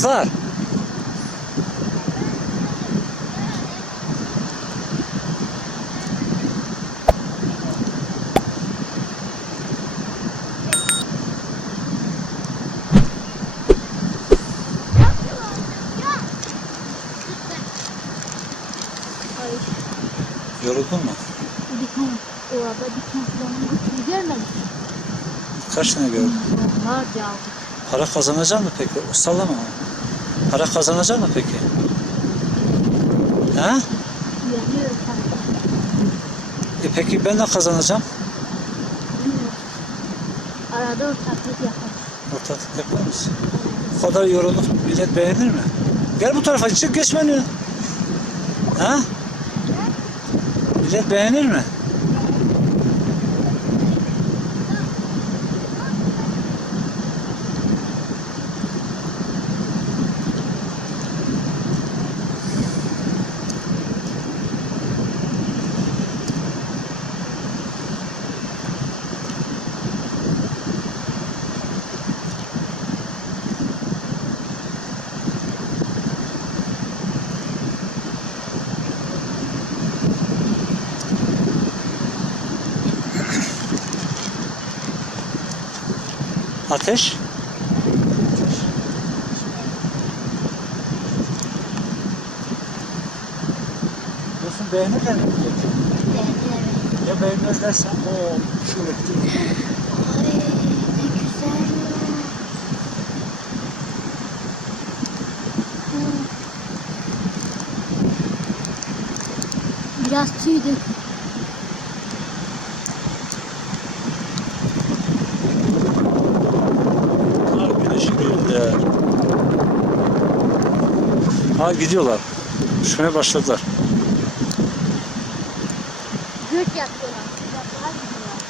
Kızlar. Yoruldun mu? Diken, orada diken planını görmedik. Kaç tane gördün? Onlarca aldık. Para kazanacak mı peki? Sallama. Para kazanacak mı peki? Ha? Uyanıyor sanki. Peki ben de kazanacağım. Bilmiyorum. Arada ortaklık yaparız. Ortaklık yapar mısın? Bu kadar yorulduk. Millet beğenir mi? Gel bu tarafa çık geç beni. Ha? Millet beğenir mi? Ateş. Dostum beğenirler mi? Ya beğenmezlerse o şu ettim. Ay ne güzel. Biraz tüy dök. Kar güneşi gördüler. Ha gidiyorlar. Uçmaya başladılar. Göç yapıyorlar. Sıcaklar gidiyorlar.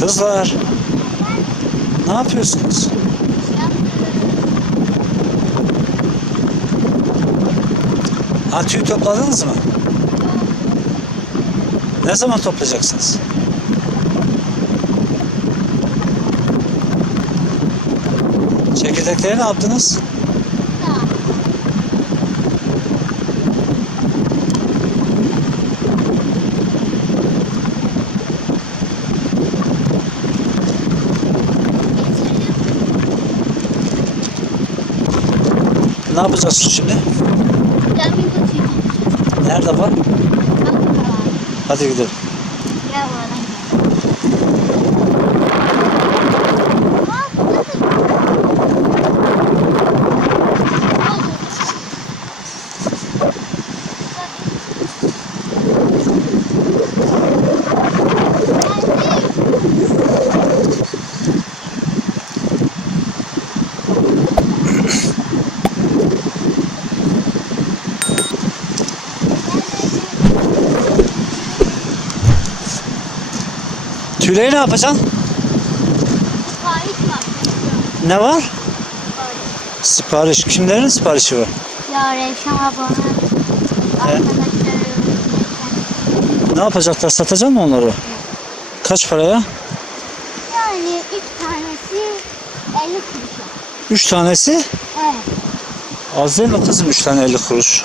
Kızlar. Ne yapıyorsunuz? Ha tüy topladınız mı? Ne zaman toplayacaksınız? Çekirdekleri ne yaptınız? Ne yapacağız şimdi? Nerede var? Hadi gidelim. Gel buradan. Tülay'ı ne yapacaksın? Sipariş var. Ne var? Sipariş. Sipariş. Kimlerin siparişi var? Ya Revşan abone. Arkadaşlar. Ne yapacaklar? Satacak mı onları? Kaç paraya? Yani 3 tanesi 50 kuruşa. 3 tanesi? Evet. Az değil mi kızım 3 tane 50 kuruş?